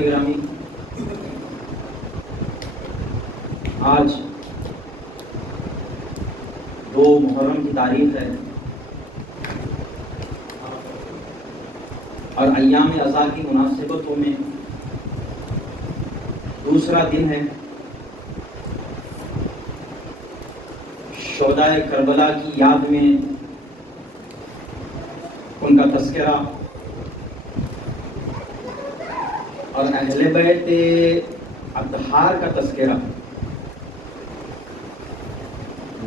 عزیزان گرامی، آج 2 محرم کی تاریخ ہے اور ایام عزا کی مناسبتوں میں دوسرا دن ہے۔ شہدائے کربلا کی یاد میں ان کا تذکرہ اور اہل بیت اطہار کا تذکرہ،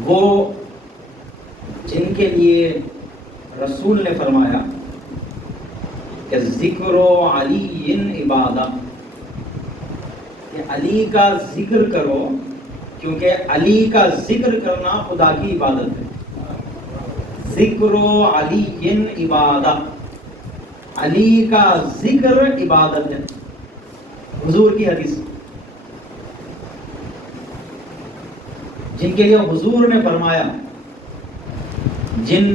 وہ جن کے لیے رسول نے فرمایا کہ ذکر علی عبادہ، کہ علی کا ذکر کرو، کیونکہ علی کا ذکر کرنا خدا کی عبادت ہے۔ ذکر علی عبادہ، علی کا ذکر عبادت ہے، حضور کی حدیث، جن کے لیے حضور نے فرمایا جن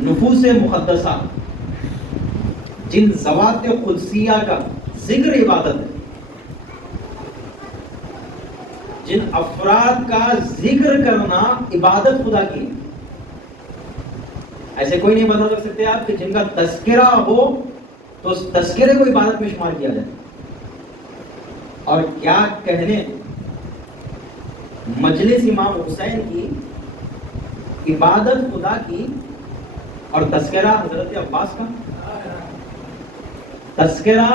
نفوس مقدسہ، جن ذوات قدسیہ کا ذکر عبادت ہے، جن افراد کا ذکر کرنا عبادت خدا کی ہے۔ ایسے کوئی نہیں بتا سکتے آپ کہ جن کا تذکرہ ہو تو اس تذکرے کو عبادت میں شمار کیا جائے۔ اور کیا کہنے مجلس امام حسین کی عبادت خدا کی، اور تذکرہ حضرت عباس کا، تذکرہ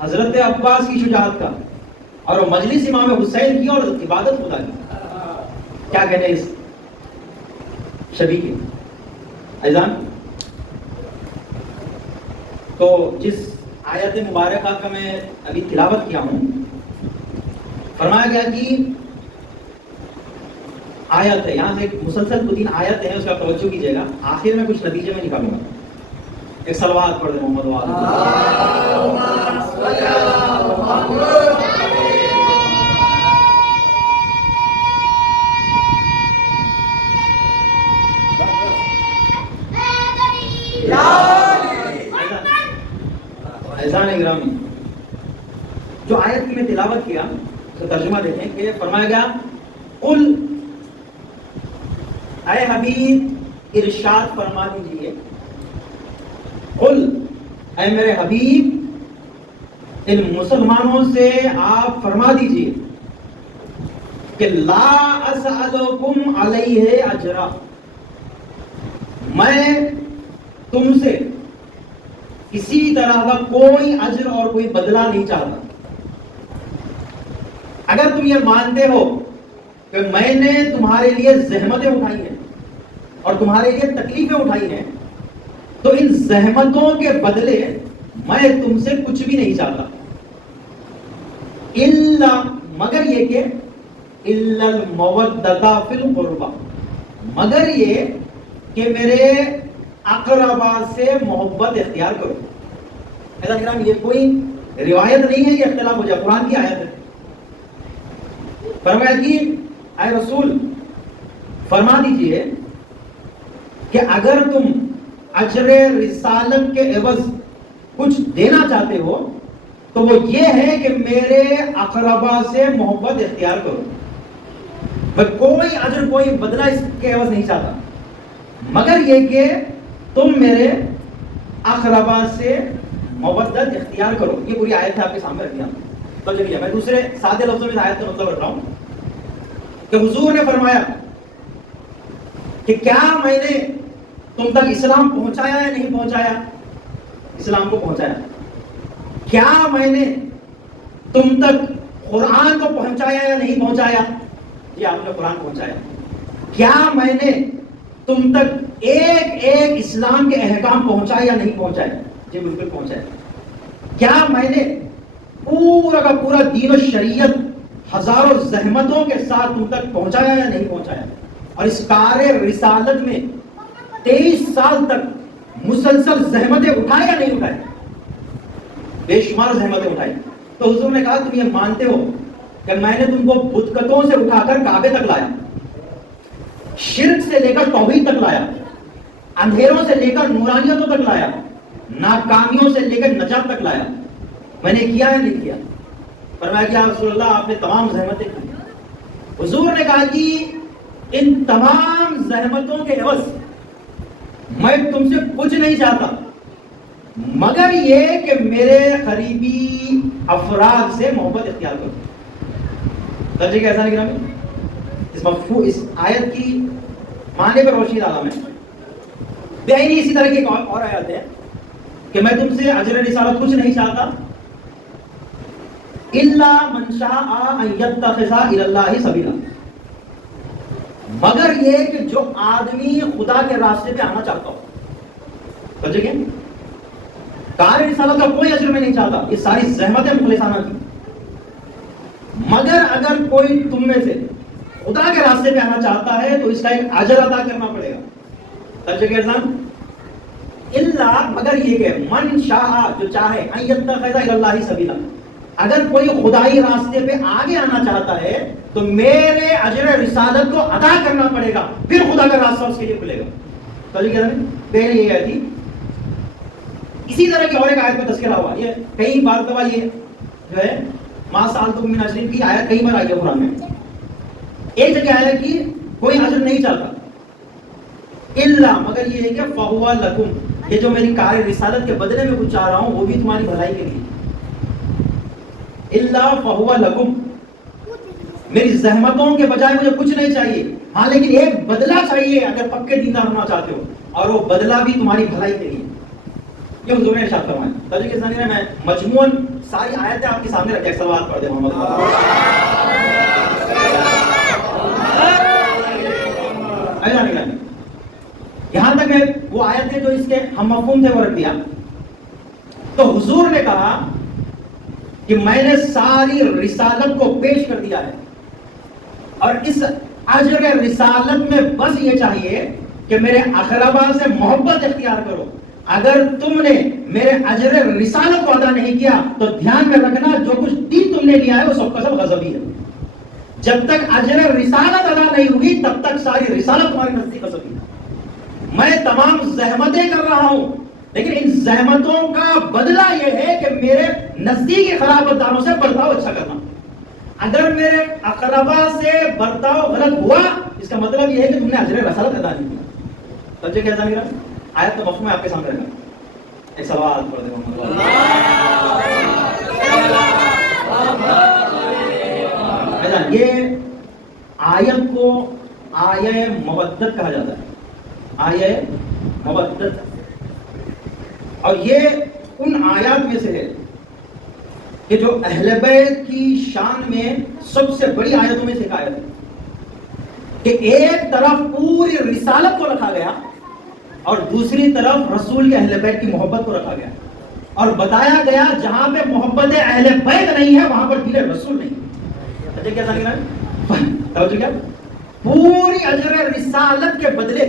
حضرت عباس کی شجاعت کا، اور وہ مجلس امام حسین کی اور عبادت خدا کی، کیا کہنے اس شبیہ کے عزیزان۔ تو جس آیت مبارکہ کا میں ابھی تلاوت کیا ہوں، فرمایا گیا کہ آیت ہے، یہاں سے ایک مسلسل 2-3 آیت ہیں، اس کا توجہ کیجئے گا، آخر میں کچھ نتیجے میں نکالوں گا۔ ایک صلوات پڑھ دیں محمد عزیزان گرامی، جو آیت کی میں تلاوت کیا اس کا ترجمہ دیکھیں کہ فرمایا گیا قل، اے حبیب ارشاد فرما دیجئے، قل اے میرے حبیب ان مسلمانوں سے آپ فرما دیجئے کہ لا اسألکم علیہ اجرا، میں تم سے کسی طرح کا کوئی اجر اور کوئی بدلہ نہیں چاہتا۔ اگر تم یہ مانتے ہو کہ میں نے تمہارے لیے زحمتیں اٹھائی ہیں اور تمہارے لیے تکلیفیں اٹھائی ہیں، تو ان زحمتوں کے بدلے میں تم سے کچھ بھی نہیں چاہتا، الا، مگر یہ کہ الا المودۃ فی القربہ، مگر یہ کہ میرے اقربا سے محبت اختیار کرو۔ ایسا کرام، یہ کوئی روایت نہیں ہے کہ اختلاف ہو جائے، قرآن کی آیت ہے۔ فرمایا کہ اے رسول فرما دیجئے کہ اگر تم اجر رسالت کے عوض کچھ دینا چاہتے ہو تو وہ یہ ہے کہ میرے اقربا سے محبت اختیار کرو۔ میں کوئی اجر، کوئی بدلہ اس کے عوض نہیں چاہتا، مگر یہ کہ تم میرے اقربا سے مودت اختیار کرو۔ یہ پوری آیت ہے، آپ کے سامنے رکھ دیا۔ تو چلیے میں دوسرے سادے لفظوں میں آیت کا مطلب رکھ رہا ہوں کہ حضور نے فرمایا کہ کیا میں نے تم تک اسلام پہنچایا یا نہیں پہنچایا؟ اسلام کو پہنچایا۔ کیا میں نے تم تک قرآن کو پہنچایا یا نہیں پہنچایا؟ یہ آپ نے قرآن پہنچایا۔ کیا میں نے تم تک ایک ایک اسلام کے احکام پہنچائے یا نہیں پہنچائے؟ جی بالکل پہنچائے۔ کیا میں نے پورا کا پورا دین و شریعت ہزاروں زحمتوں کے ساتھ تم تک پہنچایا یا نہیں پہنچایا؟ اور اس کار رسالت میں 23 سال تک مسلسل زحمتیں اٹھائے یا نہیں اٹھائے؟ بے شمار زحمتیں اٹھائی۔ تو حضور نے کہا تم یہ مانتے ہو کہ میں نے تم کو بتکتوں سے اٹھا کر کعبے تک لایا، شرک سے لے کر توحید تک لایا، اندھیروں سے لے کر نورانیتوں تک لایا، ناکامیوں سے لے کر نجات تک لایا، میں نے کیا ہے نہیں کیا؟ فرمایا کہ یا رسول اللہ آپ نے تمام زحمتیں کی. حضور نے کہا کہ ان تمام زحمتوں کے عوض میں تم سے کچھ نہیں چاہتا مگر یہ کہ میرے قریبی افراد سے محبت اختیار کرو. ترجمہ کیسا نکلا میں اس آیت کی معنی پر روشنی ڈالا میں. بہنی اسی طرح کی ایک اور آیت ہے کہ میں تم سے اجر رسالت کچھ نہیں چاہتا الا من شاء ان يتخذ الى الله سبیلا، مگر یہ کہ جو آدمی خدا کے راستے پہ آنا چاہتا ہو. سمجھے کیا؟ کار رسالت کا کوئی اجر میں نہیں چاہتا، یہ ساری زحمتیں مخلصانہ کی، مگر اگر کوئی تم میں سے خدا کے راستے پہ آنا چاہتا ہے تو اس کا ایک اجر ادا کرنا پڑے گا. سمجھے کیا؟ الا مگر یہ کہ من شاء جو چاہے ان يتخذ الى الله سبیلا، اگر کوئی خدائی راستے پہ آگے آنا چاہتا ہے تو میرے اجر رسالت کو ادا کرنا پڑے گا، پھر خدا کا راستہ اس کے لیے کھلے گا. تو یہ پہلے یہ ہے. اسی طرح کی اور ایک آیت میں تذکرہ ہوا، یہ کئی مرتبہ یہ جو ہے ما سألتم من اجر کی آیت کئی بار آئی ہے قرآن میں. ایک جگہ آیا کہ کوئی اجر نہیں چاہتا الا مگر یہ ہے کہ فہو لکم، یہ جو میری کار رسالت کے بدلے میں کچھ چاہ رہا ہوں وہ بھی تمہاری بھلائی کے لیے. الا فہو لکم، میری زحمتوں کے بجائے مجھے کچھ نہیں چاہیے، ہاں لیکن ایک بدلہ چاہیے اگر پکے دیندار ہونا چاہتے ہو، اور وہ بدلہ بھی تمہاری بھلائی کے لیے. یہ حضور نے ارشاد فرمایا. ترجمہ کے ذریعے میں مجموعاً ساری آیتیں آپ کے سامنے رکھ کے سوال پڑھ دے محمد. یہاں تک میں وہ آیتیں جو اس کے ہم مفہوم تھے وہ رکھ دیا. تو حضور نے کہا کہ میں نے ساری رسالت کو پیش کر دیا ہے، اور اس اجر رسالت میں بس یہ چاہیے کہ میرے اقربا سے محبت اختیار کرو. اگر تم نے میرے اجر رسالت کو ادا نہیں کیا تو دھیان میں رکھنا جو کچھ دین تم نے لیا ہے وہ سب کا سب غضبی ہے. جب تک اجر رسالت ادا نہیں ہوئی تب تک ساری رسالت تمہارے نزدیک غضبی ہے. میں تمام زحمتیں کر رہا ہوں لیکن ان زحمتوں کا بدلہ یہ ہے کہ میرے نزدیک خرابت داروں سے برتاؤ اچھا کرنا. اگر میرے اقربا سے برتاؤ غلط ہوا اس کا مطلب یہ ہے کہ تم نے اجر رسالت ادا نہیں کیا. سمجھے کیسا میرا آیت کا مفہوم ہے آپ کے سامنے رکھا. ایک سوال پڑھ دیں. یہ آیت کو آیہ مودت کہا جاتا ہے، آیہ مودت، اور یہ ان آیات میں سے ہے کہ جو اہل بیت کی شان میں سب سے بڑی آیتوں میں سے ایک آیت ہے کہ ایک طرف پوری رسالت کو رکھا گیا اور دوسری طرف رسول کے اہل بیت کی محبت کو رکھا گیا، اور بتایا گیا جہاں پہ محبت اہل بیت نہیں ہے وہاں پر دین رسول نہیں. کیا سمجھ رہے ہیں؟ پوری اجر رسالت کے بدلے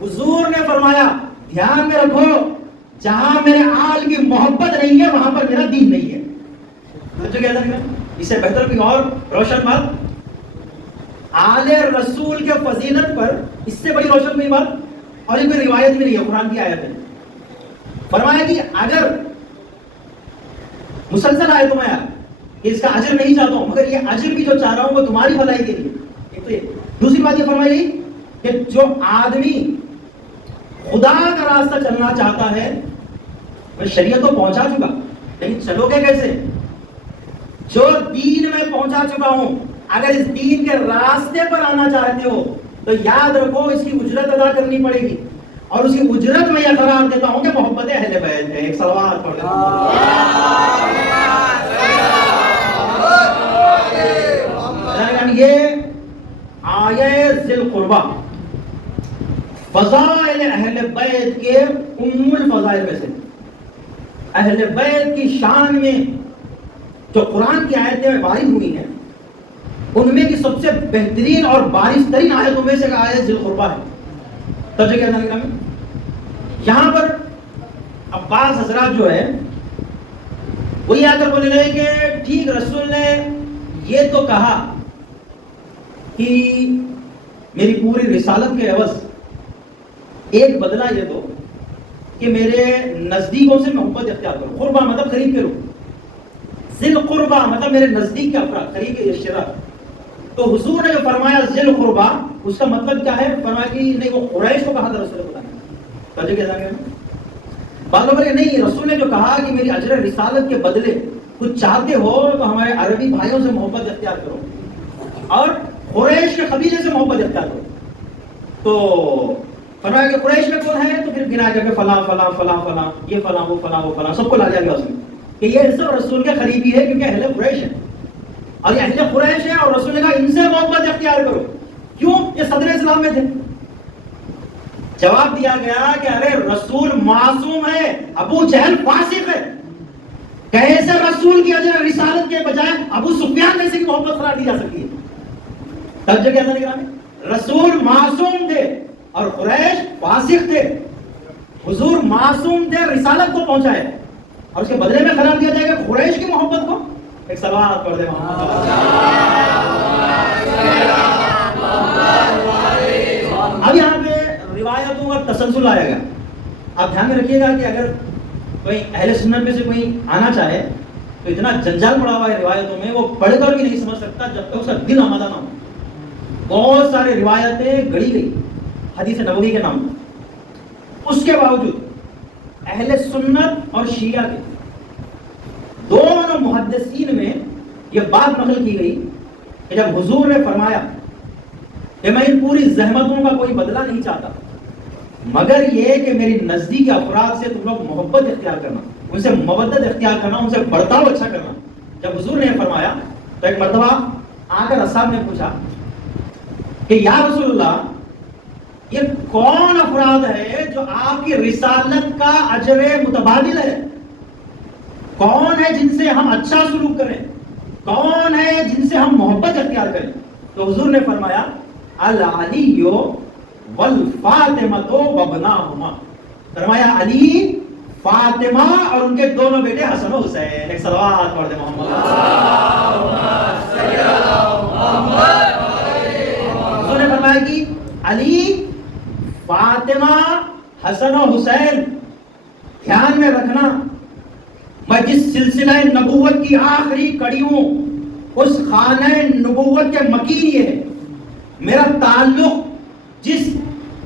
حضور نے فرمایا دھیان میں رکھو جہاں میرے آل کی محبت نہیں ہے وہاں پر میرا دین نہیں ہے. کیا سمجھ رہے ہیں؟ اس سے بہتر کوئی اور روشن بات آل رسول کے فضیلت پر اس سے بڑی روشن کوئی بات اور یہ کوئی روایت بھی نہیں ہے، قرآن کی آیت ہے. فرمایا کہ اگر مسلسل آیتوں میں آیا کہ اس کا اجر نہیں چاہتا ہوں مگر یہ اجر بھی جو چاہ رہا ہوں وہ تمہاری بھلائی کے لیے. ایک تو یہ. دوسری بات یہ فرمائی کہ جو آدمی خدا کا راستہ چلنا چاہتا ہے میں شریعت تو پہنچا چکا لیکن چلو گے کیسے؟ جو دین میں پہنچا چکا ہوں اگر اس دین کے راستے پر آنا چاہتے ہو تو یاد رکھو اس کی اجرت ادا کرنی پڑے گی، اور اس کی اجرت میں یہ قرار دیتا ہوں کہ محبت اہل بیت ہے. ایک سوال پڑھ دیں. یہ آیہ ذی القربہ فضائل اہل بیت کے ام الفضائل میں سے، اہل بیت کی شان میں جو قرآن کی آیتیں وارد ہوئی ہیں ان میں کی سب سے بہترین اور بارش ترین آیتوں میں سے آیت ذی القربہ ہے. ترجمہ کیا ہے؟ یہاں پر عباس حضرات جو ہے وہ یہ آ کر بولے رہے کہ ٹھیک رسول نے یہ تو کہا کہ میری پوری رسالت کے عوض ایک بدلہ یہ دو کہ میرے نزدیکوں سے محبت اختیار کرو. قربہ مطلب قریب کرو. ذل قربا مطلب میرے نزدیک کے افراد، قریب رشتے دار. تو حضور نے جو فرمایا ذل قربا، اس کا مطلب کیا ہے؟ فرمایا کہ نہیں وہ قریش کو کہا تھا رسول خدا نے. توجہ کیا جائے گا؟ بعض لوگ نہیں، رسول نے جو کہا کہ میری اجر رسالت کے بدلے کچھ چاہتے ہو تو ہمارے عربی بھائیوں سے محبت اختیار کرو اور قریش کے قبیلے سے محبت اختیار کرو. تو فرمایا کہ قریش میں کون ہے؟ تو پھر گنا جا کے فلاں فلاں فلاں فلاں، یہ فلاں وہ فلاں وہ فلاں، سب کو لا دیا گیا اس میں کہ یہ سب رسول کے قریبی ہے کیونکہ اہل قریش ہے اور یہ اہل قریش ہے. اور رسول نے کہا ان سے محبت اختیار کرو. کیوں؟ یہ صدر اسلام میں تھے. جواب دیا گیا کہ ارے رسول معصوم ہے، ابو جہل فاسق ہے، کیسے رسول کی اجر رسالت کے بجائے ابو سفیان جیسے کی محبت قرار دی جا سکتی ہے؟ توجہ کیا تھا نگرانی؟ رسول معصوم تھے اور قریش فاسق تھے. حضور معصوم تھے، رسالت کو پہنچائے اور اس کے بدلے میں قرار دیا جائے گا قریش کی محبت کو. ایک صلوات پڑھ دے محمد. اب یہاں پہ روایتوں کا تسلسل آئے گا. آپ دھیان میں رکھیے گا کہ اگر کوئی اہل سنت میں سے کوئی آنا چاہے تو اتنا جنجال پڑا ہوا ہے روایتوں میں، وہ پڑھ کر بھی نہیں سمجھ سکتا جب تک اس کا دل آمادہ نہ ہو. بہت سارے روایتیں گڑی گئی حدیث نبوی کے نام. اس کے باوجود اہل سنت اور شیعہ کے دونوں محدثین میں یہ بات نقل کی گئی کہ جب حضور نے فرمایا کہ میں ان پوری زحمتوں کا کوئی بدلہ نہیں چاہتا مگر یہ کہ میری نزدیک افراد سے تم لوگ محبت اختیار کرنا، ان سے مودت اختیار کرنا، ان سے برتاؤ اچھا کرنا. جب حضور نے فرمایا تو ایک مرتبہ آ کر اصحاب نے پوچھا کہ یا رسول اللہ یہ کون افراد ہے جو آپ کی رسالت کا اجر متبادل ہے؟ کون ہے جن سے ہم اچھا سلوک کریں؟ کون ہے جن سے ہم محبت اختیار کریں؟ تو حضور نے فرمایا العلی والفاطمہ وابناہما. فرمایا علی، فاطمہ اور ان کے دونوں بیٹے حسن و حسین. ایک صلوات پڑھ دے محمد. حضور نے فرمایا کہ علی، فاطمہ، حسن و حسین. دھیان میں رکھنا میں جس سلسلہ نبوت کی آخری کڑی ہوں اس خانہ نبوت کے مکین یہ ہے. میرا تعلق جس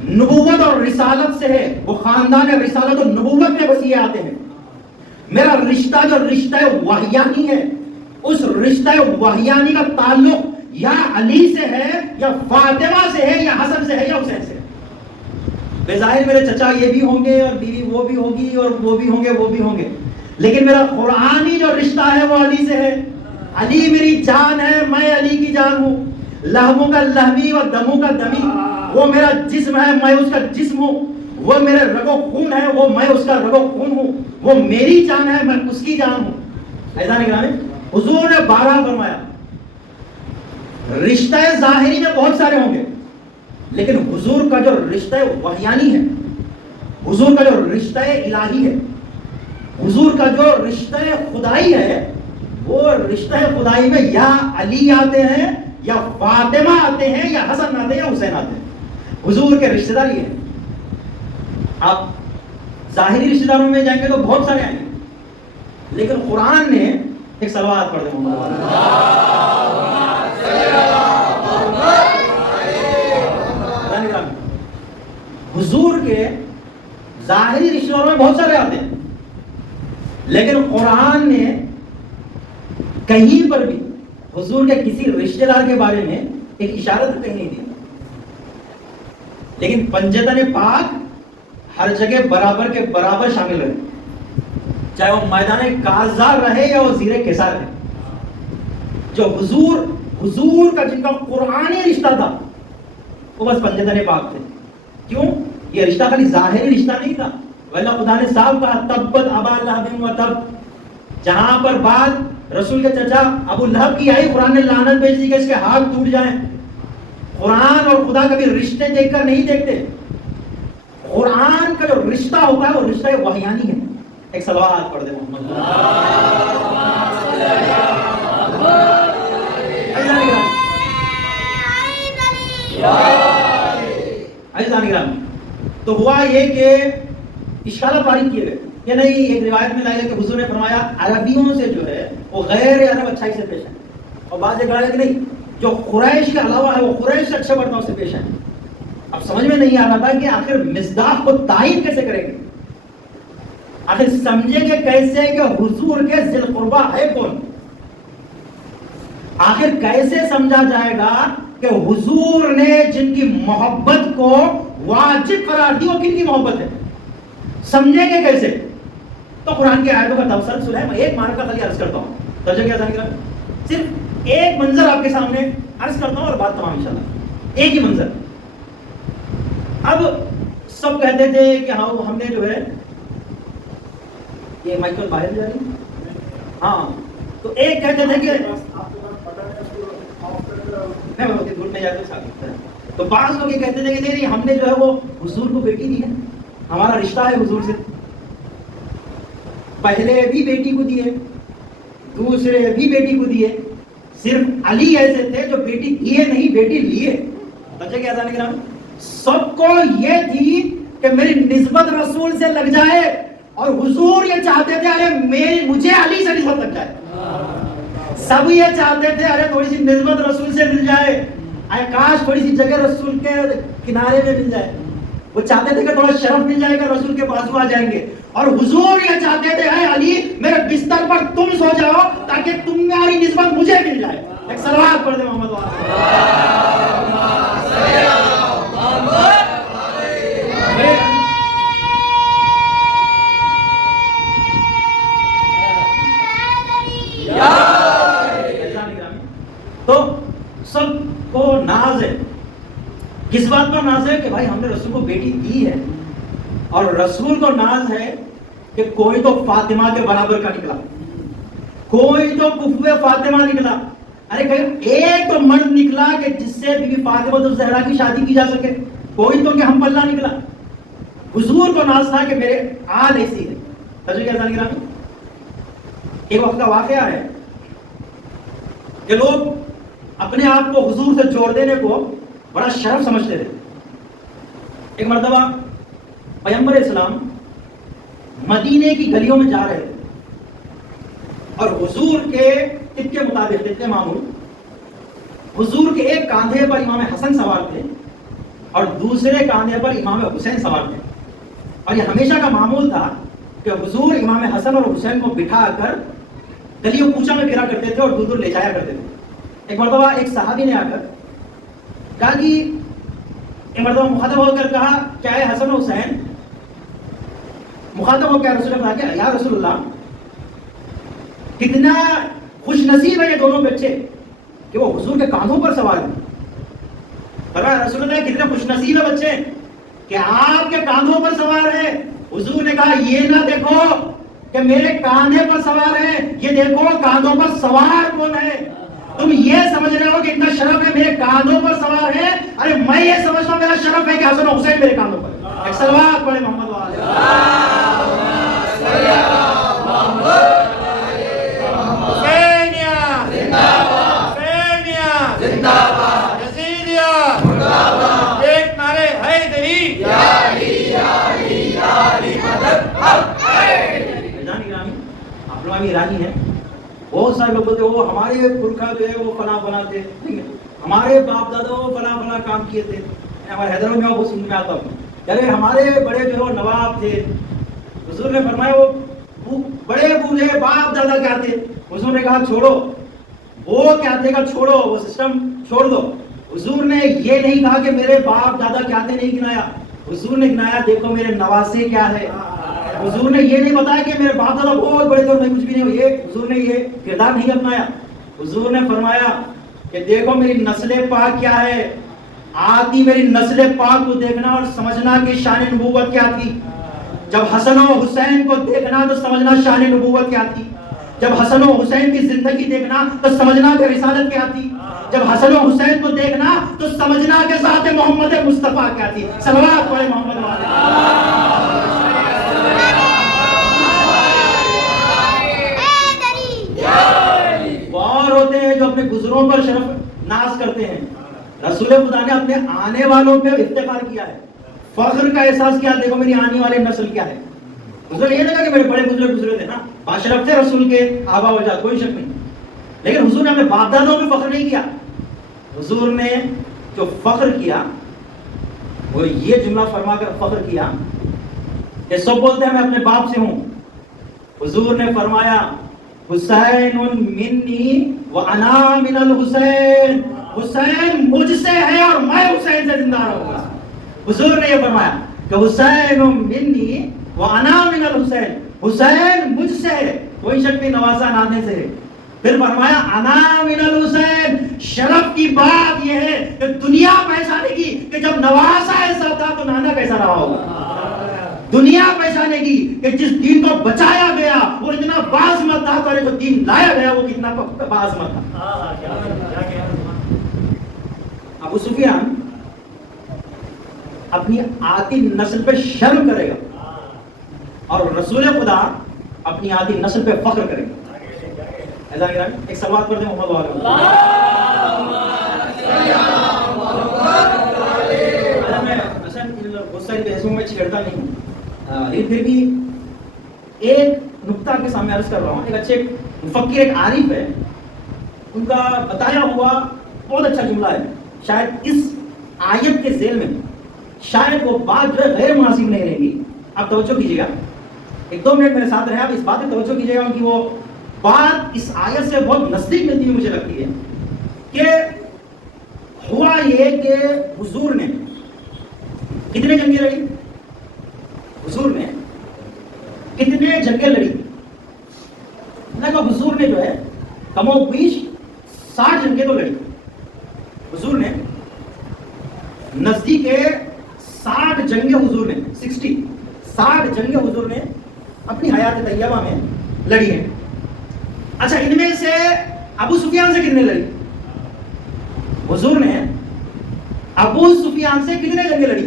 نبوت اور رسالت سے ہے وہ خاندان رسالت اور نبوت میں بس یہ آتے ہیں. میرا رشتہ جو رشتہ وحیانی ہے اس رشتہ وحیانی کا تعلق یا علی سے ہے یا فاطمہ سے ہے یا حسن سے ہے یا حسین سے ہے. بظاہر میرے چچا یہ بھی ہوں گے اور بیوی وہ بھی ہوگی اور وہ بھی ہوں گے وہ بھی ہوں گے، لیکن میرا قرآنی جو رشتہ ہے وہ علی سے ہے. علی میری جان ہے، میں علی کی جان ہوں. لہموں کا لہمی و دموں کا دمی، وہ میرا جسم ہے، میں اس کا جسم ہوں. وہ میرے رگو خون ہے، وہ میں اس کا رگو خون ہوں. وہ میری جان ہے، میں اس کی جان ہوں. ایسا نہیں کہا. حضور نے بارہ فرمایا رشتہ ظاہری میں بہت سارے ہوں گے لیکن حضور کا جو رشتہ وحیانی ہے، حضور کا جو رشتہ الہی ہے، حضور کا جو رشتہ خدائی ہے، وہ رشتہ خدائی میں یا علی آتے ہیں یا فاطمہ آتے ہیں یا حسن آتے ہیں یا حسین آتے ہیں. حضور کے رشتہ دار یہ ہیں. آپ ظاہری رشتہ داروں میں جائیں گے تو بہت سارے آئیں گے لیکن قرآن نے ایک صلوات پڑھ دیں حضور کے ظاہری رشتہ داروں میں بہت سارے آتے ہیں لیکن قرآن نے کہیں پر بھی حضور کے کسی رشتہ دار کے بارے میں ایک اشارت کہیں نہیں دی. لیکن پنجتن پاک ہر جگہ برابر کے برابر شامل رہے، چاہے وہ میدان کازار رہے یا وہ زیر کیسار رہے. جو حضور کا جن کا قرآنی رشتہ تھا وہ بس پنجتن پاک تھے. کیوں؟ یہ رشتہ خالی ظاہری رشتہ نہیں تھا، واللہ خدا نے صاف کہا تبت ابا لہب و تب. جہاں پر بات رسول کے چچا ابو لہب کی آئی قرآن نے لعنت بھیج دی کہ اس کے ہاتھ ٹوٹ جائیں. قرآن اور خدا کبھی رشتے دیکھ کر نہیں دیکھتے. قرآن کا جو رشتہ ہوتا ہے وہ رشتہ وحیانی ہے. ایک صلوات پڑھ دے محمد. تو ہوا یہ کہ اشکالات وارد کیے گئے کہ نہیں، ایک روایت میں لایا کہ حضور نے فرمایا عربیوں سے جو ہے وہ غیر عرب اچھائی سے پیش آئیں، اور بعض ایک کہ نہیں جو قریش کے علاوہ ہے وہ قریش سے اچھے برتاؤ سے پیش آئیں۔ اب سمجھ میں نہیں آ رہا تھا کہ آخر مصداق کو تعین کیسے کریں گے، آخر سمجھیں گے کیسے کہ حضور کے ذی القربہ ہے کون، آخر کیسے سمجھا جائے گا کہ حضور نے جن کی محبت کو واجب قرار دی وہ کن کی محبت ہے، سمجھیں گے کیسے؟ تو قرآن کی آیتوں کا تفسیر ہے، میں ایک معنی کا خالی عرض کرتا ہوں، ترجمہ کیا جانے گا، صرف ایک منظر آپ کے سامنے عرض کرتا ہوں اور بات تمام انشاءاللہ، ایک ہی منظر۔ اب سب کہتے تھے کہ ہاں ہم نے جو ہے یہ مائیکل باہر جا رہی، ہاں تو ایک کہتے تھے کہ تو بعض لوگ یہ کہتے تھے کہ نہیں ہم نے جو ہے وہ حضور کو بیٹی دی ہے، ہمارا رشتہ ہے حضور سے، پہلے بھی بیٹی کو دیے، دوسرے بھی بیٹی کو دیے، صرف علی ایسے تھے جو بیٹی دیے نہیں بیٹی لیے۔ بچے کیا جانے گا، سب کو یہ تھی کہ میری نسبت رسول سے لگ جائے، اور حضور یہ چاہتے تھے ارے مجھے علی سے نسبت لگ جائے، سب یہ چاہتے تھے ارے تھوڑی سی نسبت رسول سے مل جائے، اے کاش تھوڑی سی جگہ رسول کے کنارے میں مل جائے، وہ چاہتے تھے کہ تھوڑا شرف مل جائے گا، رسول کے بازو آ جائیں گے، اور حضور یہ چاہتے تھے اے علی میرے بستر پر تم سو جاؤ تاکہ تمہاری نسبت مجھے مل جائے۔ ایک صلوات پڑھ دیں محمد تو سب کو ناز ہے، کس بات پر ناز ہے کہ بھائی ہم نے رسول کو بیٹی دی ہے، اور رسول کو ناز ہے کہ کوئی تو فاطمہ کے برابر کا نکلا، کوئی تو کفو فاطمہ نکلا، ارے کہیں ایک تو مرد نکلا کہ جس سے بی بی فاطمہ الزہرا کی شادی کی جا سکے، کوئی تو کہ ہم پلہ نکلا۔ حضور کو ناز تھا کہ میرے آل ایسی ہے۔ تجربہ کیا گرامی، ایک وقت کا واقعہ ہے کہ لوگ اپنے آپ کو حضور سے جوڑ دینے کو بڑا شرف سمجھتے تھے۔ ایک مرتبہ پیغمبر اسلام مدینے کی گلیوں میں جا رہے تھے، اور حضور کے طب کے مطابق طب معمول حضور کے ایک کاندھے پر امام حسن سوار تھے اور دوسرے کاندھے پر امام حسین سوار تھے، اور یہ ہمیشہ کا معمول تھا کہ حضور امام حسن اور حسین کو بٹھا کر گلیوں کوچا میں پھرا کرتے تھے اور دور دور لے جایا کرتے تھے۔ ایک مرتبہ ایک صحابی نے آ کر کہا کہ ایک مرتبہ مخاطب ہو کر کہا کیا ہے حسن و حسین، مخاطب ہو کیا رسول اللہ کہ یا رسول اللہ کتنا خوش نصیب ہے یہ دونوں بچے کہ وہ حضور کے کاندھوں پر سوار ہیں۔ فرمایا رسول اللہ کتنے خوش نصیب ہے بچے کہ آپ کے کاندھوں پر سوار ہیں۔ حضور نے کہا یہ نہ دیکھو کہ میرے کاندھے پر سوار ہے، یہ دیکھو کاندھوں پر سوار کون ہے۔ تم یہ سمجھ رہے ہو کہ اتنا شرف ہے میرے کاندھوں پر سوار ہے، ارے میں یہ سمجھتا ہوں میرا شرف ہے کہ حسن و حسین میرے کاندھوں پر۔ ایک صلوات پڑھے محمد ایرانی ہے۔ بہت سارے لوگ بولتے وہ ہمارے پرکھا جو ہے وہ فلاں فلاں تھے، ہمارے باپ دادا وہ فلاں فلاں کام کیے تھے۔ ہمارے حیدرآباد میں وہ سننے میں آتا ہوں ارے ہمارے بڑے جو ہے نواب تھے۔ حضور نے فرمایا وہ بڑے بوڑھے باپ دادا کیا تھے؟ حضور نے کہا چھوڑو وہ کیا تھے گا، چھوڑو وہ سسٹم چھوڑ دو۔ حضور نے یہ نہیں کہا کہ میرے باپ دادا کیا تھے، نہیں گنایا۔ حضور نے گنایا دیکھو میرے نواسے کیا ہے۔ حضور نے یہ نہیں بتایا کہ میرے باپ دادا بہت بڑے تھے اور میں کچھ بھی نہیں ہوں، یہ حضور نے یہ کردار نہیں اپنایا۔ حضور نے فرمایا کہ دیکھو میری نسل پاک کیا ہے، آتی میری نسل پاک کو دیکھنا اور سمجھنا کہ شان نبوت کیا تھی۔ جب حسن و حسین کو دیکھنا تو سمجھنا شان نبوت کیا تھی، جب حسن و حسین کی زندگی دیکھنا تو سمجھنا کہ رسالت کیا تھی، جب حسن و حسین کو دیکھنا تو سمجھنا کہ ذات محمد مصطفیٰ کیا تھی۔ صلوات پڑھے محمد اور ہوتے ہیں جو اپنے گزروں پر شرف ناز کرتے ہیں۔ رسول خدا نے اپنے آنے والوں پہ افتخار کیا ہے، فخر کا احساس کیا، دیکھو میری آنے والے نسل کیا ہے۔ حضور یہ لگا کہ میرے بڑے بزرگ گزرے تھے نا، باشرف تھے رسول کے آبا و اجداد، کوئی شک نہیں، لیکن حضور نے اپنے باپ دادوں پہ فخر نہیں کیا. حضور نے جو فخر کیا وہ یہ جملہ فرما کر فخر کیا کہ سب بولتے ہیں میں اپنے باپ سے ہوں. حضور نے فرمایا حسین منی وانا من الحسین، حسین مجھ سے ہے اور میں حسین سے زندہ رہوں گا. حضور نے یہ فرمایا کہ حسین منی وانا من الحسین، حسین مجھ سے ہے، کوئی شک نہیں نواسا نانے سے ہے. پھر فرمایا انا من الحسین. شرف کی بات یہ ہے کہ دنیا پہچانے گی کہ جب نواسا ایسا تھا تو نانا کیسا رہا ہوگا. دنیا پہچانے گی کہ جس دین کو بچایا گیا وہ اتنا باعظمت تھا، اور جو دین لایا گیا وہ کتنا باعظمت تھا. ابو سفیان اپنی آتی نسل پہ شرم کرے گا اور رسول خدا اپنی آتی نسل پہ فخر کرے گا. ایک سوال پڑھتے ہیں محمد والا. میں بہت ساری بحثوں میں چھیڑتا نہیں ہوں، لیکن پھر بھی ایک نقطہ آپ کے سامنے عرض کر رہا ہوں. ایک اچھے مفکر، ایک عارف ہے، ان کا بتایا ہوا بہت اچھا جملہ ہے. شاید اس آیت کے ذیل میں شاید وہ بات جو ہے غیر مناسب نہیں رہے گی. آپ توجہ کیجیے گا، ایک دو منٹ میرے ساتھ رہے، آپ اس بات پہ توجہ کیجیے گا کہ وہ بات اس آیت سے بہت نزدیک ملتی ہوئی مجھے لگتی ہے. کہ ہوا یہ کہ حضور نے کتنے جنگیں لڑی؟ حضور نے کتنے جنگیں لڑی؟ حضور نے جو ہے کم و بیش 60 جنگیں تو لڑی. حضور نے نزدیک 60 جنگیں حضور نے 60 جنگیں حضور نے اپنی حیات طیبہ میں لڑی ہیں. اچھا، ان میں سے ابو سفیان سے کتنے لڑی؟ حضور نے ابو سفیان سے کتنے جنگیں لڑی؟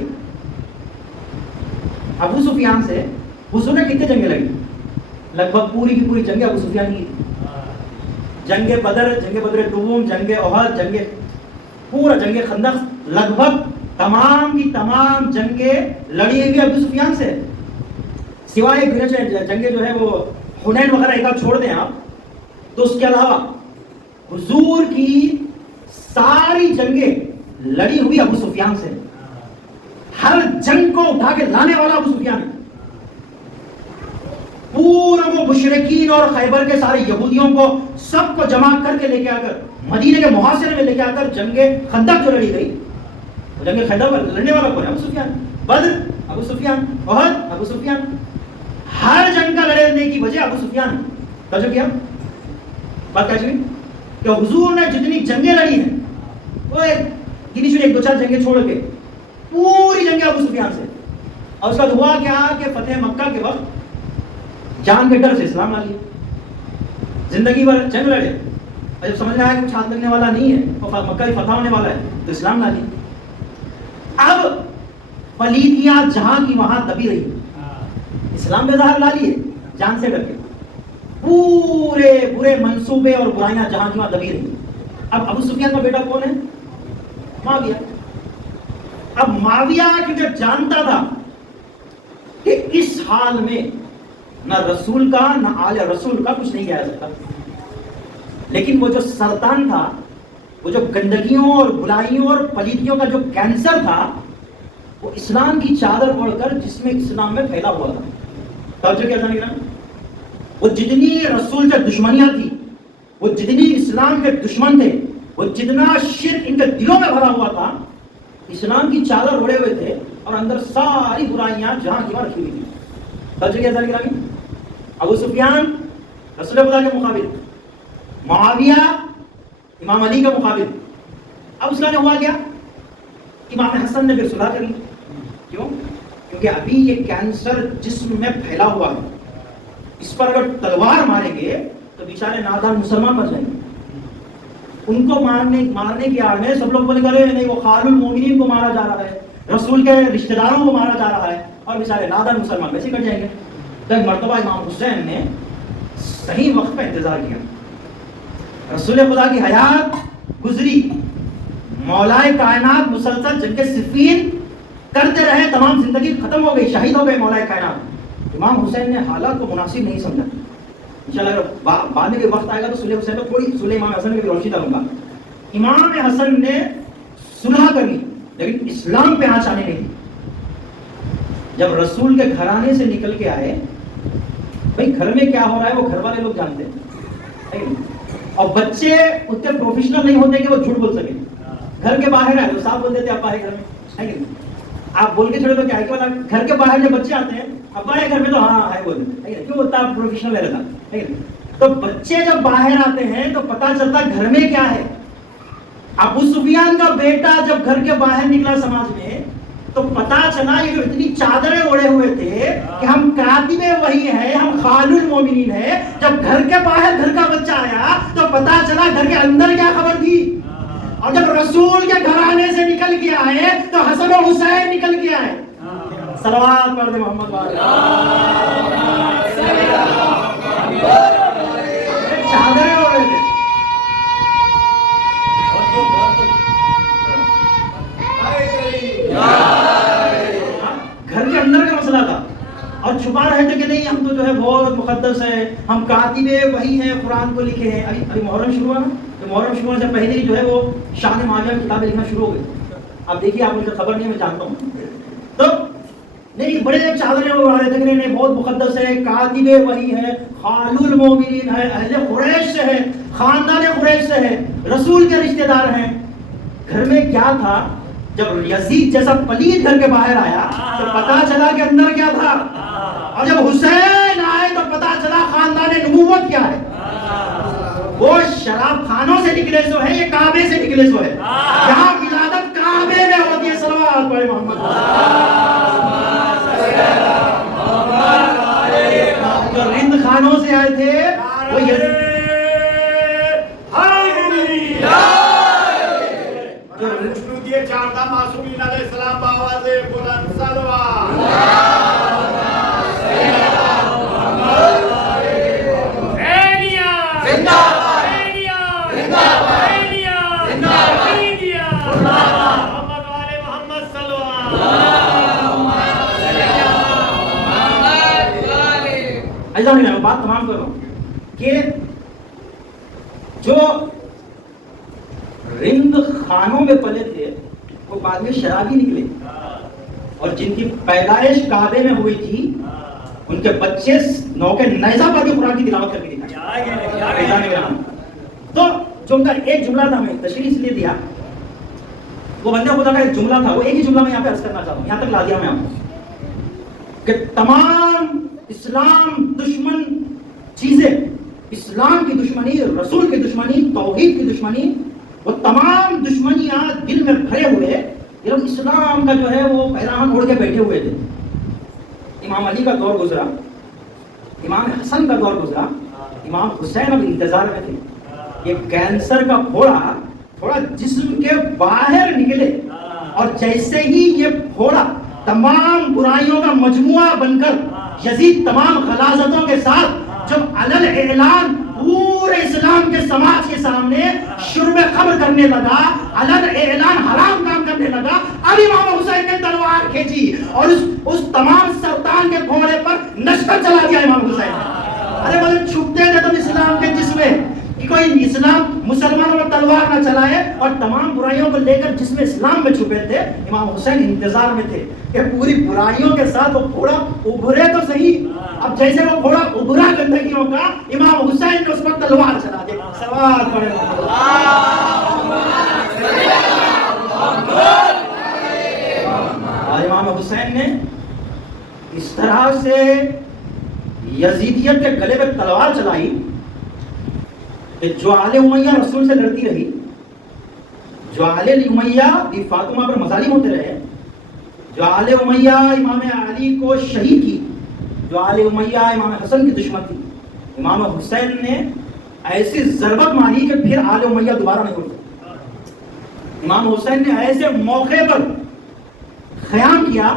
ابو سفیان سے حضور نے کتنے جنگیں لڑی؟ لگ بھگ پوری کی پوری جنگیں ابو سفیان کی. جنگ بدر دوم، جنگ احد، پورا جنگ خندق، لگ بھگ تمام کی تمام جنگیں لڑی ہوئی ابو سفیان سے، سوائے جنگیں جو ہے وہ حنین وغیرہ ایک چھوڑ دیں آپ، تو اس کے علاوہ حضور کی ساری جنگیں لڑی ہوئی ابو سفیان سے. ہر جنگ کو اٹھا کے لانے والا ابو سفیان ہے. پورے وہ مشرکین اور خیبر کے سارے یہودیوں کو سب کو جمع کر کے لے کے آ کر مدینے کے محاصرے میں لے کے آ کر جنگ خندق جو لڑی گئی، جنگ خندق لڑنے والا کون ہے؟ ابو سفیان. بدر ابو سفیان، احد ابو سفیان. ہر جنگ کا لڑنے کی وجہ ابو سفیان. توجہ کیا بات کیا چاہیے کہ حضور نے جتنی جنگیں لڑی ہیں وہ گنی چنی 1-2-4 جنگیں چھوڑ کے پوری جنگیں ابو سفیان سے. اور اس کا ہوا کیا کہ فتح مکہ کے وقت جان کے ڈر سے اسلام لا لیا. زندگی بھر جنگ لڑے اور جب سمجھ میں آیا کہ کچھ ہاتھ لگنے والا نہیں ہے اور مکہ بھی فتح ہونے والا ہے تو اسلام لا لیا. اب پلیتیاں جہاں کی وہاں دبی رہی، اسلام بے ظاہر لا لیے جان سے ڈر کے. پورے برے منصوبے اور برائیاں جہاں کی وہاں دبی رہی. اب ابو سفیان کا بیٹا کون ہے؟ معاویہ. اب معاویہ کیونکہ جانتا تھا کہ اس حال میں نہ رسول کا نہ آل رسول کا کچھ نہیں کیا جا سکتا، لیکن وہ جو سرطان تھا، وہ جو گندگیوں اور برائیوں اور پلیتیوں کا جو کینسر تھا، وہ اسلام کی چادر اوڑھ کر جس میں اسلام میں پھیلا ہوا تھا. توجہ کیا جانے گا، وہ جتنی رسول سے دشمنیاں تھی، وہ جتنی اسلام کے دشمن تھے، وہ جتنا شرک ان کے دلوں میں بھرا ہوا تھا، اسلام کی چادر اوڑھے ہوئے تھے اور اندر ساری برائیاں جہاں کی وہاں رکھی ہوئی تھی. توجہ کیا جانے گا. ابو سفیان رسول خدا کے مقابل، معاویہ امام علی کے مقابل. اب اس کا نے ہوا کیا؟ امام حسن نے پھر صلح کر لی. کیوں؟ کیونکہ ابھی یہ کینسر جسم میں پھیلا ہوا ہے، اس پر اگر تلوار ماریں گے تو بیچارے نادان مسلمان مر جائیں گے. ان کو مارنے کی آڑ میں سب لوگ بولے کرے نہیں وہ خال المومنین کو مارا جا رہا ہے، رسول کے رشتہ داروں کو مارا جا رہا ہے، اور بیچارے نادان مسلمان ویسے کٹ جائیں گے. تو ایک مرتبہ امام حسین نے صحیح وقت پہ انتظار کیا. رسول خدا کی حیات گزری، مولائے کائنات مسلسل جنگ صفین کرتے رہے، تمام زندگی ختم ہو گئی، شہید ہو گئے مولائے کائنات. امام حسین نے حالات کو مناسب نہیں سمجھا. انشاءاللہ اگر بعد میں وقت آئے گا تو صلح حسین کو تھوڑی صلح امام حسن کی بھی روشنی ڈالوں گا. امام حسن نے صلح کری لیکن اسلام پہ آنچ آنے نہیں دی. جب رسول کے گھرانے سے نکل کے آئے، بھائی گھر میں کیا ہو رہا ہے وہ گھر والے لوگ جانتے ہیں، اور بچے اتنے پروفیشنل نہیں ہوتے کہ وہ جھوٹ بول سکیں. گھر کے باہر آئے تو صاف بول دیتے ابا ہے گھر میں، ہے آپ بول کے چھوڑے تو کیا ہے کہ گھر کے باہر جب بچے آتے ہیں ابا ہے گھر میں تو ہاں ہے بول دیتے، کیوں ہوتا ہے پروفیشنل رہتا. تو بچے جب باہر آتے ہیں تو پتا چلتا گھر میں کیا ہے. ابو سفیان کا بیٹا جب گھر کے باہر نکلا سماج میں تو پتا چلا یہ جو اتنی چادریں اوڑے ہوئے تھے کہ ہم کاتب وحی ہیں، ہم خال المومنین ہیں، جب گھر کے باہر گھر کا بچہ آیا تو پتا چلا گھر کے اندر کیا خبر تھی. اور جب رسول کے گھرانے سے نکل کے آئے تو حسن و حسین نکل کے آئے. صلوات پڑھ دے محمد والے. چادریں اوڑے تھے. گھر کے اندر کا مسئلہ تھا اور چھپا رہے تھے کہ نہیں ہم تو جو ہے بہت مقدس ہے، ہم کاتب وہی ہیں، قرآن کو لکھے ہیں. ابھی محرم شروع ہوا نا، تو محرم شروع ہونے سے پہلے ہی جو ہے وہ شان معاویہ کی کتابیں لکھنا شروع ہو گئی. اب دیکھیے آپ مجھے خبر نہیں، میں جانتا ہوں. تو نہیں بڑے چادریں اڑا رہے تھے کہ نہیں بہت مقدس ہے، کاتب وحی ہے، خال المومنین ہے، اہل قریش سے ہے، خاندان قریش سے ہے، رسول کے رشتہ دار ہیں. گھر میں کیا تھا؟ جب یزید جیسا پلید گھر کے باہر آیا تو پتا چلا کہ اندر کیا تھا. اور جب حسین آئے تو پتا چلا خاندان نبوت کیا ہے. وہ شراب خانوں سے نکلے سو ہے، یہ کعبے سے نکلے سو ہے. یہاں ولادت کعبے میں ہوتی ہے. صلوات پڑھے محمد. جو رند خانوں سے آئے تھے وہ یزید چاردہ معصومین علیہ السلام باواز بلند صلوات. ایسا نہیں میں بات تمام کر رہا ہوں کہ جو رند خانوں میں پلے تھے وہ بعد میں شرابی نکلے، اور جن کی پیدائش کعبے میں ہوئی تھی ان کے بچے نوکے نیزہ پر بھی قرآن کی تلاوت کر کے دکھائے. تو جو ان کا ایک جملہ تھا، میں تشریح اس لیے دیا، وہ بندہ خدا کا ایک جملہ تھا، وہ ایک ہی جملہ میں یہاں پہ عرض کرنا چاہتا ہوں، یہاں تک لا دیا میں آپ کو کہ تمام اسلام دشمن چیزیں، اسلام کی دشمنی، رسول کی دشمنی، توحید کی دشمنی، وہ تمام دشمنیاں دل میں بھرے ہوئے یہ لوگ اسلام کا جو ہے وہ پیراہن اوڑھ کے بیٹھے ہوئے تھے. امام علی کا دور گزرا، امام حسن کا دور گزرا، امام حسین اب انتظار میں تھے. یہ کینسر کا پھوڑا جسم کے باہر نکلے، اور جیسے ہی یہ پھوڑا تمام برائیوں کا مجموعہ بن کر یزید تمام غلاظتوں کے ساتھ جب علل اعلان پورے اسلام کے سماج کے سامنے شرب خمر کرنے لگا، علل اعلان حرام کام کرنے لگا، اب امام حسین نے تلوار کھینچی اور اس تمام سرطان کے گھوڑے پر نشتر چلا دیا امام حسین. ارے وہ چھپتے تھے تم اسلام کے جسم میں کہ کوئی اسلام مسلمانوں میں تلوار نہ چلائے، اور تمام برائیوں کو لے کر جسم اسلام میں چھپے تھے. امام حسین انتظار میں تھے کہ پوری برائیوں کے ساتھ وہ گھوڑا ابھرے تو صحیح. اب جیسے وہ گھوڑا ابھرا گندگیوں کا، امام حسین نے اس پر تلوار چلا دی. سوال پڑھے اور امام حسین نے اس طرح سے یزیدیت کے گلے پہ تلوار چلائی کہ جو آل امیہ رسول سے لڑتی رہی، جو آل امیہ بی فاطمہ پر مظالم ہوتے رہے، جو آل امیہ امام علی کو شہید کی، جو آل امیہ امام حسن کی دشمن تھی، امام حسین نے ایسی ضربت ماری کہ پھر آل امیہ دوبارہ نہیں ہوتے. امام حسین نے ایسے موقع پر خیام کیا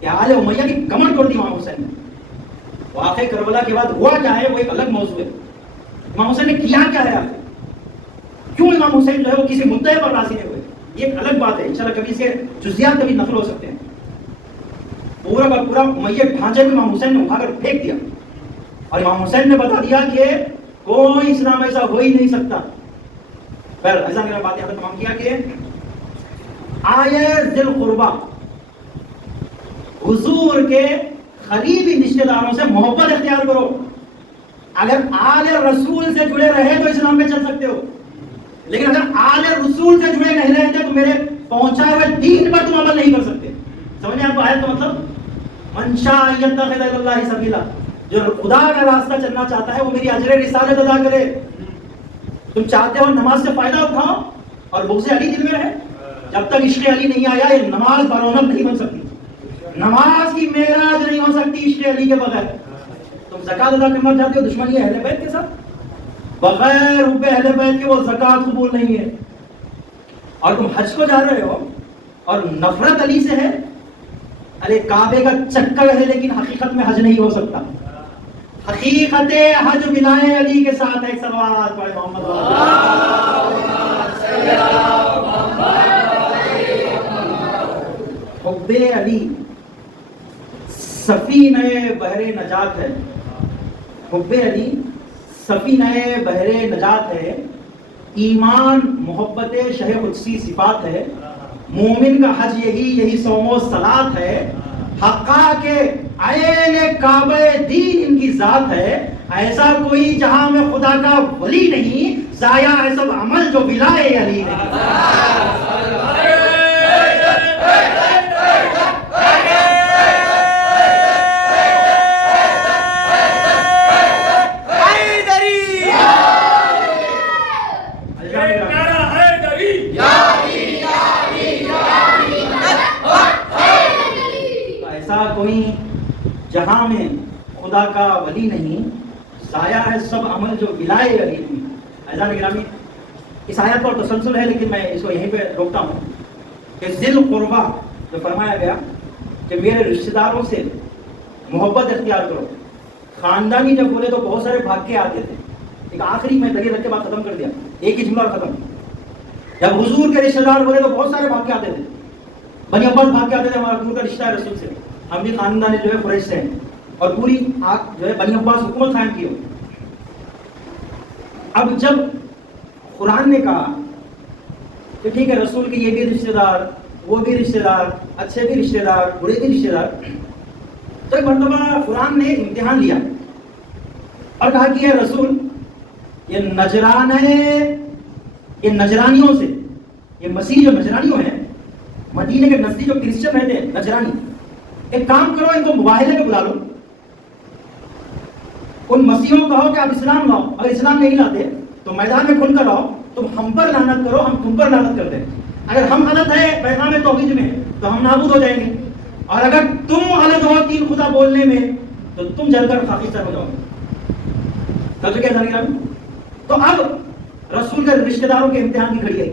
کہ آل امیہ کی کمر توڑ دی امام حسین نے. واقعہ کربلا کے بعد ہوا کیا ہے وہ ایک الگ موضوع ہے. امام حسین نے کیا کیا ہے آخر؟ کیوں امام حسین جو ہے وہ کسی مدعے پر راضی نہیں ہوئے؟ یہ ایک الگ بات ہے، انشاءاللہ کبھی اس کے جزیات کبھی نقل ہو سکتے ہیں. پورا کا پورا امیہ ڈھانچے میں امام حسین نے اٹھا کر پھینک دیا اور امام حسین نے بتا دیا کہ کوئی اسلام ایسا ہو ہی نہیں سکتا. پھر ایسا میرا بات یہاں پہ تمام کیا کہ آئے ذی القربہ حضور کے قریبی رشتہ داروں سے محبت اختیار کرو. اگر آل رسول سے جڑے رہے تو اسلام میں چل سکتے ہو, لیکن اگر آل رسول سے جڑے نہیں رہتے تو میرے پہنچائے ہوئے دین پر تم عمل نہیں کر سکتے. سمجھیں آپ کو آیت کا مطلب؟ من شاء یتخذ الی اللہ سبیلا, جو خدا کا راستہ چلنا چاہتا ہے وہ میری اجر رسالت ادا کرے. تم چاہتے ہو نماز سے فائدہ اٹھاؤ اور بغض علی دل میں رہے, جب تک عشق علی نہیں آیا یہ نماز برونق نہیں بن سکتی, نماز کی معراج نہیں ہو سکتی عشق علی کے بغیر. تم زکات ادا کرنا چاہتے ہو دشمنی ہے اہل بیت کے ساتھ, بغیر حب اہل بیت کے وہ زکات قبول نہیں ہے. اور تم حج کو جا رہے ہو اور نفرت علی سے ہے, ارے کعبے کا چکر ہے لیکن حقیقت میں حج نہیں ہو سکتا. حقیقت حج ولائے علی کے ساتھ ایک صلوات پڑھے محمد حب علی سفینہ بحر نجات ہے. حب علی سفینہ بحر نجات ہے. ایمان محبت شہ قدسی صفات ہے. مومن کا حج یہی صوم و صلات ہے. حقا کے عین کعبہ دین ان کی ذات ہے. ایسا کوئی جہاں میں خدا کا ولی نہیں, ضائع ہے سب عمل جو ولائے علی نہیں. کوئی جہاں میں خدا کا ولی نہیں, ضائع ہے سب عمل جو ولائے علی نہیں. اعزان گرامی, اس آیت پر تسلسل ہے لیکن میں اس کو یہیں پہ روکتا ہوں کہ ذی القربہ جو فرمایا گیا کہ میرے رشتہ داروں سے محبت اختیار کرو. خاندانی جب بولے تو بہت سارے بھاگ کے آتے تھے. ایک آخری میں دلیل رکھ کے بات ختم کر دیا, ایک ہی جملہ ختم. جب حضور کے رشتہ دار بولے تو بہت سارے بھاگ کے آتے تھے. بنی عباس بھاگ کے آتے تھے, ہمارا دور کا رشتہ ہے رسول سے, ہم بھی خاندان جو ہے قریش سے ہیں, اور پوری جو ہے بنی عباس حکومت قائم کی ہو. اب جب قرآن نے کہا کہ ٹھیک ہے رسول کے یہ بھی رشتہ دار, وہ بھی رشتہ دار, اچھے بھی رشتہ دار, برے بھی رشتہ دار, تو ایک مرتبہ قرآن نے امتحان لیا اور کہا کہ یہ رسول یہ نجران ہے, یہ نجرانیوں سے, یہ مسیح جو نجرانیوں ہیں مدینے کے نزدیک جو کرسچن رہتے ہیں نجرانی, ایک کام کرو ان کو مباہلے میں بلا لو, ان مسیحوں کو کہو کہ آپ اسلام لاؤ, اگر اسلام نہیں لاتے تو میدان میں کھل کر لاؤ, تم ہم پر لعنت کرو, ہم تم پر لعنت کرتے ہیں. اگر ہم غلط ہے پیغام توحید میں تو ہم نابود ہو جائیں گے, اور اگر تم غلط ہو تین خدا بولنے میں تو تم جل کر خاکستر ہو جاؤ گے. تو اب رسول کے رشتہ داروں کے امتحان کی گھڑی آئی.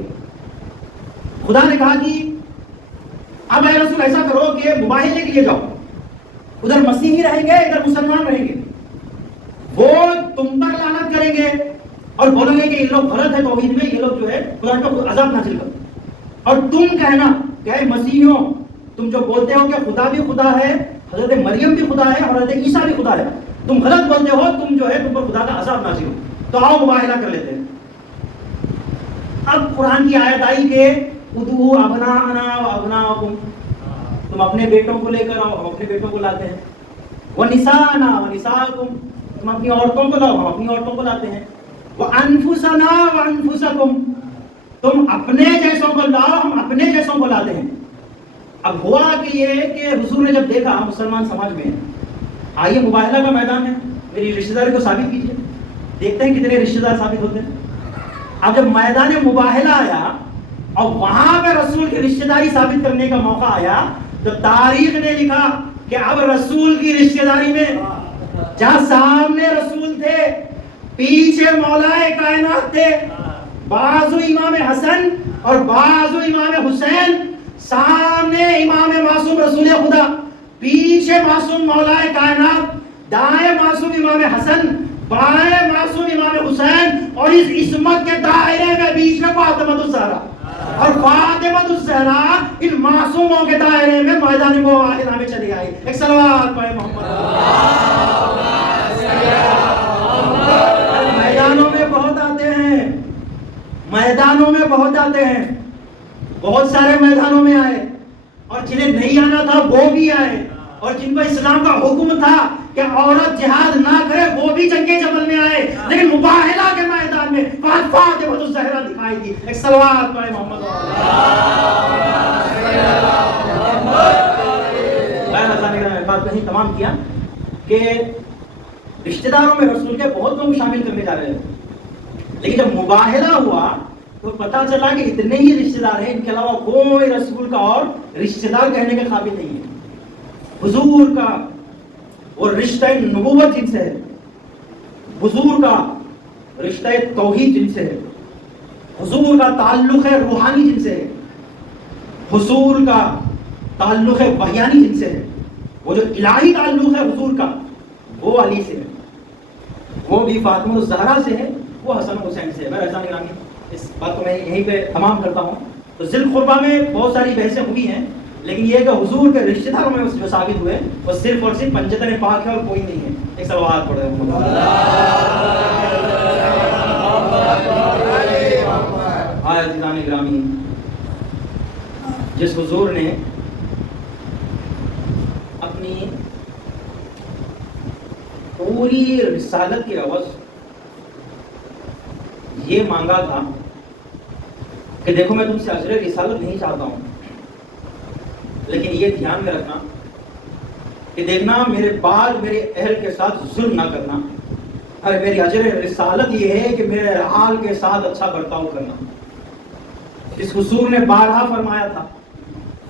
خدا نے کہا کہ اب اے رسول ایسا کرو کہ مباہلے کے لیے جاؤ, ادھر مسیحی رہیں گے ادھر مسلمان رہیں گے, وہ تم پر لعنت کریں گے اور بولیں گے کہ یہ لوگ غلط ہے توحید میں, یہ لوگ جو ہے خدا کا عذاب نازل کرو. اور تم کہنا کہ اے مسیحیوں تم جو بولتے ہو کہ خدا بھی خدا ہے, حضرت مریم بھی خدا ہے اور حضرت عیسیٰ بھی خدا ہے, تم غلط بولتے ہو, تم جو ہے تم پر خدا کا عذاب نازل ہو, تو آؤ مباہلہ کر لیتے ہیں. اب قرآن کی آیت آئی کہ ادعوا ابناءنا وابناءکم, تم اپنے بیٹوں کو لے کر آؤ, ہم اپنے بیٹوں کو لاتے ہیں. ونساءنا ونساءکم, تم اپنی عورتوں کو لاؤ, ہم اپنی عورتوں کو لاتے ہیں. وانفسنا وانفسکم, تم اپنے جیسوں کو لاؤ, ہم اپنے جیسوں کو لاتے ہیں. اب ہوا کہ یہ کہ حضور نے جب دیکھا مسلمان سماج میں آئیے مباہلہ کا میدان ہے, میری رشتہ داری کو ثابت کیجیے, دیکھتے ہیں کتنے رشتہ دار ثابت ہوتے ہیں. اب جب میدان مباہلہ آیا اور وہاں پہ رسول کی رشتہ داری ثابت کرنے کا موقع آیا تو تاریخ نے لکھا کہ اب رسول کی رشتہ داری میں جہاں سامنے رسول تھے, پیچھے مولا کائنات تھے, بازو امام حسن اور بازو امام حسین, سامنے امام معصوم رسول خدا, پیچھے معصوم مولا کائنات, دائیں معصوم امام حسن, بائیں معصوم امام حسین, اور اس عصمت کے دائرے میں بیچ میں فاطمہ الزہرا. اور فاطمہ الزہرا ان معصوموں کے دائرے میں میدان مباہلہ میں چلی آئی. ایک صلوات پڑھیں محمد. میدانوں میں بہت آتے ہیں, میدانوں میں بہت آتے ہیں, بہت سارے میدانوں میں آئے, اور جنہیں نہیں آنا تھا وہ بھی آئے, اور جن کو اسلام کا حکم تھا کہ عورت جہاد نہ کرے وہ بھی جنگ جبل میں آئے, لیکن مباہلہ کے میدان میں فاطمہ الزہرا دکھائی دی. ایک صلوات پڑھیں محمد. میں بات کہیں تمام کیا کہ رشتہ داروں میں رسول کے بہت لوگ شامل کرنے جا رہے ہیں, لیکن جب مباہلہ ہوا تو پتا چلا کہ اتنے ہی رشتہ دار ہیں, ان کے علاوہ کوئی رسول کا اور رشتہ دار کہنے کے قابل نہیں ہے. حضور کا وہ رشتہ نبوت جن سے ہے, حضور کا رشتہ توحید جن سے ہے, حضور کا تعلق ہے روحانی جن سے ہے, حضور کا تعلق ہے وحیانی جن سے ہے, وہ جو الہی تعلق ہے حضور کا وہ علی سے ہے, وہ بھی فاطمہ الزہرا سے ہے, وہ حسن حسین سے ہے. میں رضا نگرامی اس بات کو میں یہیں پہ تمام کرتا ہوں. تو ذی القربہ میں بہت ساری بحثیں ہوئی ہیں, لیکن یہ کہ حضور کے رشتہ داروں میں جو ثابت ہوئے وہ صرف اور صرف پنجتن پاک ہے اور کوئی نہیں ہے. ایک صلوات پڑھیں. عزیزان گرامی, جس حضور نے اپنی پوری رسالت کے عوض یہ مانگا تھا کہ دیکھو میں تم سے اجر رسالت نہیں چاہتا ہوں, لیکن یہ دھیان میں رکھنا کہ دیکھنا میرے بعد میرے اہل کے ساتھ ظلم نہ کرنا, اور میری اجر رسالت یہ ہے کہ میرے آل کے ساتھ اچھا برتاؤ کرنا. اس حضور نے بارہا فرمایا تھا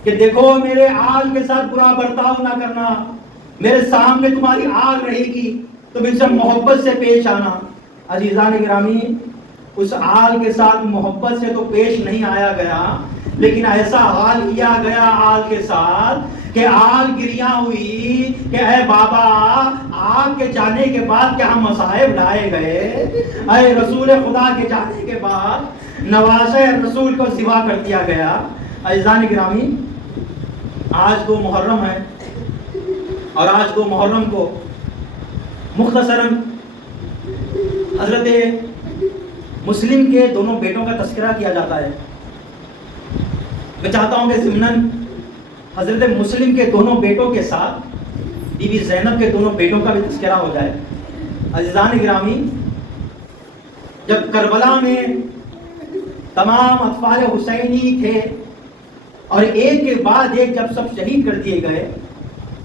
کہ دیکھو میرے آل کے ساتھ برا برتاؤ نہ کرنا, میرے سامنے تمہاری آل رہے گی تم ان سے محبت سے پیش آنا. عزیزان گرامی, اس آل کے ساتھ محبت سے تو پیش نہیں آیا گیا, لیکن ایسا حال کیا گیا آل کے ساتھ کہ آل گریاں ہوئی کہ اے بابا آپ کے جانے کے بعد کیا مصائب لائے گئے, اے رسول خدا کے جانے کے بعد نواسہ رسول کو سوا کر دیا گیا. عزیزان گرامی, آج 2 محرم ہے, اور آج 2 محرم کو مختصراً حضرت مسلم کے دونوں بیٹوں کا تذکرہ کیا جاتا ہے. میں چاہتا ہوں کہ ضمناً حضرت مسلم کے دونوں بیٹوں کے ساتھ بی بی زینب کے دونوں بیٹوں کا بھی تذکرہ ہو جائے. عزیزان گرامی, جب کربلا میں تمام اطفال حسینی تھے اور ایک کے بعد ایک جب سب شہید کر دیے گئے,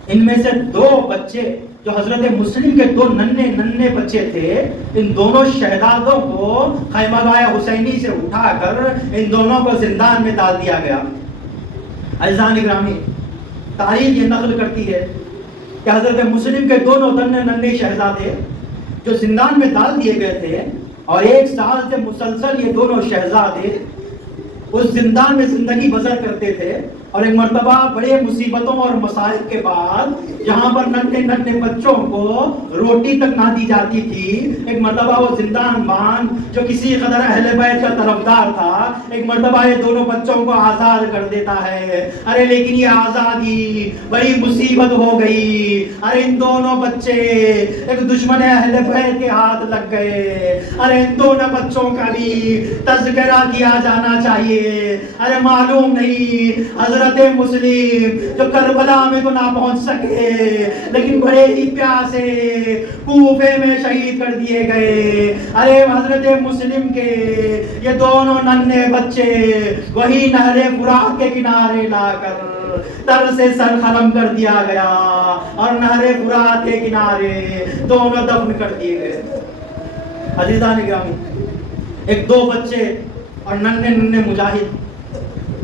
ان میں سے 2 بچے جو حضرت مسلم کے 2 ننھے بچے تھے, ان دونوں شہدادوں کو خیمہ گاہ حسینی سے اٹھا کر ان دونوں کو زندان میں ڈال دیا گیا. عزیزان گرامی, تاریخ یہ نقل کرتی ہے کہ حضرت مسلم کے دونوں ننھے شہزادے جو زندان میں ڈال دیے گئے تھے, اور 1 سال سے مسلسل یہ دونوں شہزادے اس زندان میں زندگی بسر کرتے تھے, اور ایک مرتبہ بڑے مصیبتوں اور مصائب کے بعد جہاں پر ننھے بچوں کو روٹی تک نہ دی جاتی تھی, ایک مرتبہ وہ زندان بان جو کسی قدر اہل بیت کا طرفدار تھا, ایک مرتبہ یہ دونوں بچوں کو آزاد کر دیتا ہے. ارے لیکن یہ آزادی بڑی مصیبت ہو گئی. ارے ان دونوں بچے ایک دشمن اہل بیت کے ہاتھ لگ گئے. ارے ان دونوں بچوں کا بھی تذکرہ کیا جانا چاہیے. ارے معلوم نہیں حضرت مسلم جو کربلا میں تو نہ پہنچ سکے, لیکن بڑے ہی پیاسے کوفے میں شہید کر دیے گئے. ارے حضرت مسلم کے یہ دونوں ننھے بچے وہی نہر فرات کے کنارے لا کر تر سے سر خرم کر دیا گیا, اور نہر فرات کے کنارے دونوں دفن کر دیے گئے. عزیزان گرامی, 1-2 بچے اور ننھے مجاہد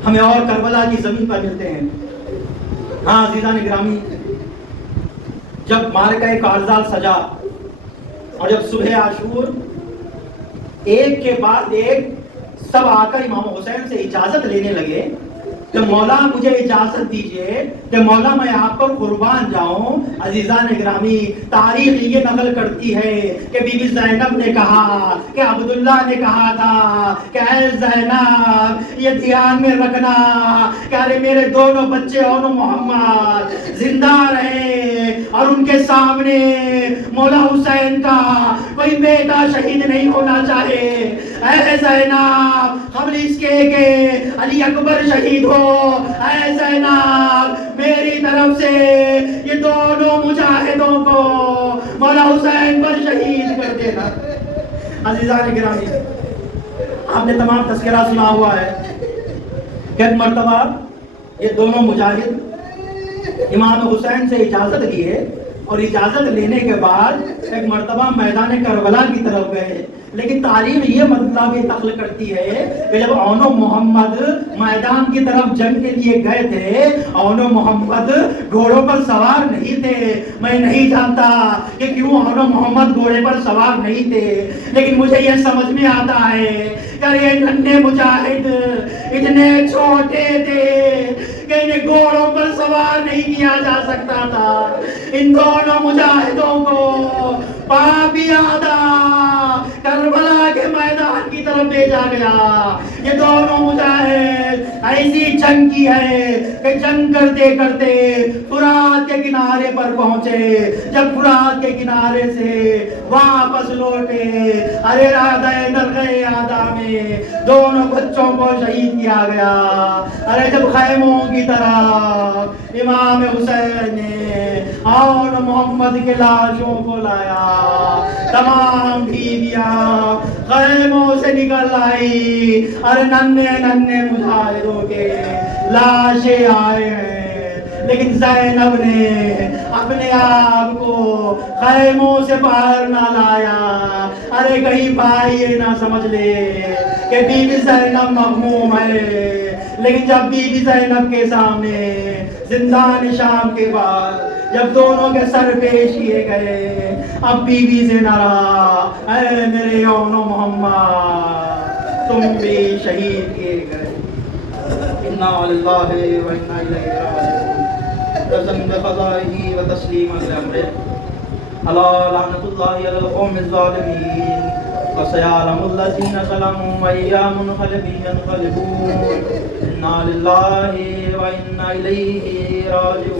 ہمیں اور کربلا کی زمین پر ملتے ہیں. ہاں عزیزان گرامی, جب معرکہ کارزال سجا اور جب صبح عاشور ایک کے بعد ایک سب آ کر امام حسین سے اجازت لینے لگے کہ مولا مجھے اجازت دیجئے کہ مولا میں آپ پر قربان جاؤں. عزیزان گرامی، تاریخ یہ نقل کرتی ہے کہ بی بی زینب نے کہا کہ عبداللہ نے کہا تھا کہ اے زینب یہ دھیان میں رکھنا کہ ارے میرے دونوں بچے اور محمد زندہ رہے اور ان کے سامنے مولا حسین کا کوئی بیٹا شہید نہیں ہونا چاہے. اے زینب قبل اس کے کہ علی اکبر شہید ہو، اے زینب میری طرف سے یہ دونوں مجاہدوں کو مولا حسین پر شہید کر دینا. عزیزان گرامی، آپ نے تمام تذکرہ سنا ہوا ہے کہ ایک مرتبہ یہ دونوں مجاہد امام حسین سے اجازت لیے اور اجازت لینے کے بعد ایک مرتبہ میدان کربلا کی طرف گئے. لیکن تاریخ یہ مطلب نقل کرتی ہے کہ جب اون و محمد میدان کی طرف جنگ کے لیے گئے تھے، اون و محمد گھوڑوں پر سوار نہیں تھے. میں نہیں جانتا کہ کیوں اون و محمد گھوڑے پر سوار نہیں تھے، لیکن مجھے یہ سمجھ میں آتا ہے کہ یہ ننھے مجاہد اتنے چھوٹے تھے کہ انہیں گھوڑوں پر سوار نہیں کیا جا سکتا تھا. ان دونوں مجاہدوں کو پاپی آدھا کربلا کے میدان کی طرف بھیجا گیا. یہ دونوں مجاہد ایسی جنگ کی ہے کہ جنگ کرتے کرتے فرات کے کنارے پر پہنچے. جب فرات کے کنارے سے واپس لوٹے، ارے رادہ درگاہ آدھا میں دونوں بچوں کو شہید کیا گیا. ارے جب خیموں کی طرف امام حسین نے اور محمد کے لاشوں کو لایا، تمام بیویاں خیموں سے نکل آئی اور ننھے ننھے مجاہدوں کے لاشیں آئے ہیں. لیکن زینب نے اپنے آپ کو خیموں سے باہر نہ لایا. ارے کہیں بھائی یہ نہ سمجھ لے کہ بی بی زینب مغموم ہے. لیکن جب بی بی زینب کے سامنے زندان شام کے بعد جب دونوں کے سر پیش کیے گئے، اب بی بی سے نہ رہا. اے میرے اون و محمد تم بھی شہید کیے گئے. انا للہ و انا الیہ راجعون. قسم بقضائه وتسلیما لامره الا لعنۃ اللہ علی القوم الظالمین. وسيعلم الذين ظلموا أيّ منقلب ينقلبون. انا للہ و انا الیہ راجعون.